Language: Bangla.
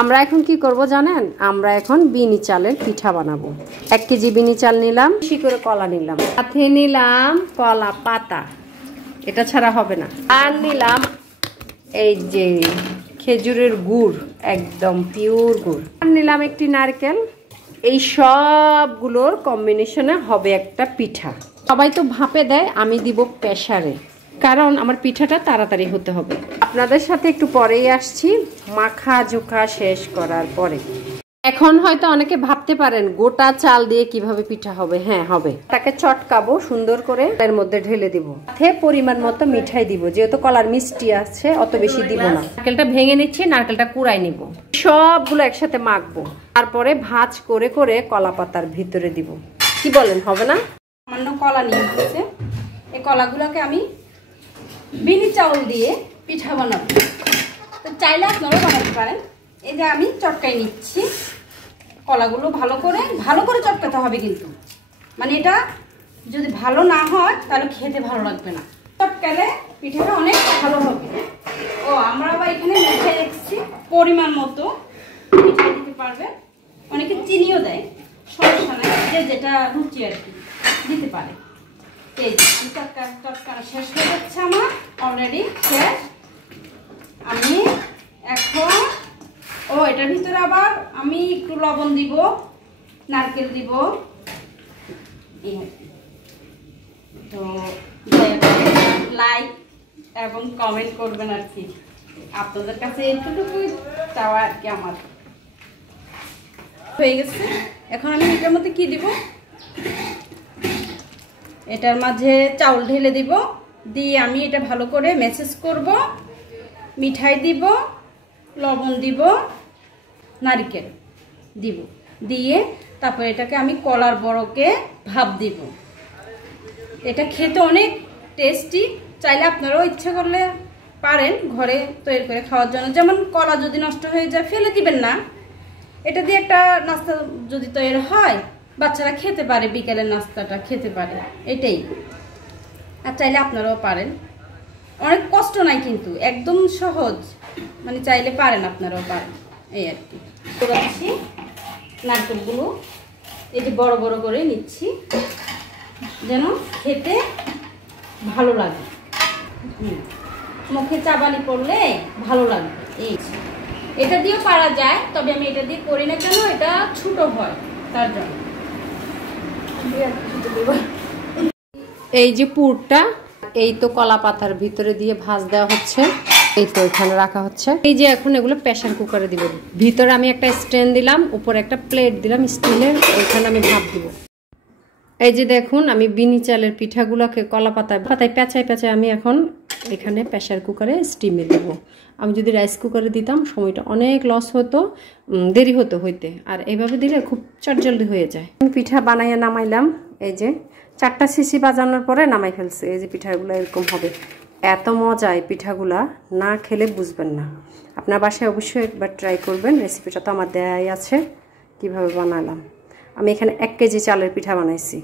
আমরা এখন কি করব জানেন? আমরা এখন বিনি চালের পিঠা বানাবো। 1 কেজি বিনি চাল নিলাম, বেশি করে কলা নিলাম, সাথে নিলাম কলা পাতা, এটা ছাড়া হবে না। আর নিলাম এই যে খেজুরের গুড়, একদম পিওর গুড়। আর নিলাম একটি নারকেল। এই সবগুলোর কম্বিনেশনে হবে একটা পিঠা। সবাই তো ভাপে দেয়, আমি দিব প্রেসারে, কারণ আমার পিঠাটা তাড়াতাড়ি হতে হবে। আপনাদের সাথে একটু পরেই আসছি, মাখা জোখা শেষ করার পরে। এখন হয়তো অনেকে ভাবতে পারেন গোটা চাল দিয়ে কিভাবে পিঠা হবে। হ্যাঁ হবে। তাকে চটকাবো সুন্দর করে, এর মধ্যে ঢেলে দিব, সাথে পরিমাণ মতো মিঠাই দিব, যেহেতু কলার মিষ্টি আছে অত বেশি দিব না। নারকেলটা ভেঙে নিচ্ছি, নারকেলটা কুড়াই নিব, সবগুলো একসাথে মাখবো, তারপরে ভাঁজ করে করে কলা পাতার ভিতরে দিব। কি বলেন, হবে না? সামান্য কলা নিয়ে এসেছে, এই কলাগুলোকে আমি বিনি চাউল দিয়ে পিঠা বানাবো। তো চাইলে আপনারাও বানাতে পারেন। এই যে আমি চটকাই নিচ্ছি কলাগুলো, ভালো করে চটকাতে হবে, কিন্তু মানে এটা যদি ভালো না হয় তাহলে খেতে ভালো লাগবে না। চটকালে পিঠাটা অনেক ভালো হবে। ও আমরা আবার এখানে মিঠাই রেখেছি, পরিমাণ মতো মিঠাই দিতে পারবে, অনেকে চিনিও দেয়, সমস্যা নাই, যে যেটা রুচি আর কি দিতে পারে। এই যে আমি চটকানো শেষ হয়ে যাচ্ছে, আমার অলরেডি শেষ। আমি এখন এটার ভিতরে আবার আমি একটু লবণ দিব, নারকেল দিব, তো লাইক এবং কমেন্ট করবেন আর কি, আপনাদের কাছে এইটুকু চাওয়া আর কি। আমার হয়ে গেছে। এখন আমি এটার মধ্যে কি দিব, এটার মাঝে চাউল ঢেলে দিব, দিয়ে আমি এটা ভালো করে ম্যাসেজ করব, মিঠাই দিব, লবণ দিব, নারকেল দিব, দিয়ে তারপর এটাকে আমি কলার বড়কে ভাপ দিব। এটা খেতে অনেক টেস্টি। চাইলে আপনারাও ইচ্ছা করলে পারেন ঘরে তৈরি করে খাওয়ার জন্য। যেমন কলা যদি নষ্ট হয়ে যায় ফেলে দিবেন না, এটা দিয়ে একটা নাস্তা যদি তৈরি হয় বাচ্চারা খেতে পারে, বিকেলের নাস্তাটা খেতে পারে, এটাই। আর চাইলে আপনারাও পারেন, অনেক কষ্ট নাই কিন্তু, একদম সহজ, মানে চাইলে পারেন, আপনারাও পারেন, এই আর কি। করেছি নারকেলগুলো এই যে বড় বড় করে নিচ্ছি, যেন খেতে ভালো লাগে, মুখে চাবানি করলে ভালো লাগবে। এই এটা দিয়েও পারা যায়, তবে আমি এটা দিয়ে করি না, কেন এটা ছোট হয় তার জন্য। এই যে পুরটা, এই তো কলা পাতার ভিতরে দিয়ে ভাঁজ দেওয়া হচ্ছে, এই তো এখানে রাখা হচ্ছে। এই যে এখন এগুলো প্রেসার কুকারে দিব। ভিতরে আমি একটা স্ট্যান্ড দিলাম, উপরে একটা প্লেট দিলাম স্টিলের, ওইখানে আমি ভাপ দিব। এই যে দেখুন, আমি বিনি চালের পিঠাগুলোকে কলা পাতায় পেঁচায় আমি এখন এখানে প্রেসার কুকারে স্টিমে দেবো। আমি যদি রাইস কুকারে দিতাম সময়টা অনেক লস হতো, দেরি হতো হইতে, আর এইভাবে দিলে খুব চটজলদি হয়ে যায়। পিঠা বানাইয়া নামাইলাম, এই যে 4টা সিসি বাজানোর পরে নামাই ফেলছে। এই যে পিঠাগুলো এরকম হবে, এত মজা এই পিঠাগুলা, না খেলে বুঝবেন না। আপনার বাসায় অবশ্যই একবার ট্রাই করবেন। রেসিপিটা তো আমার দেয়াই আছে, কিভাবে বানালাম। আমি এখানে 1 কেজি চালের পিঠা বানাইছি।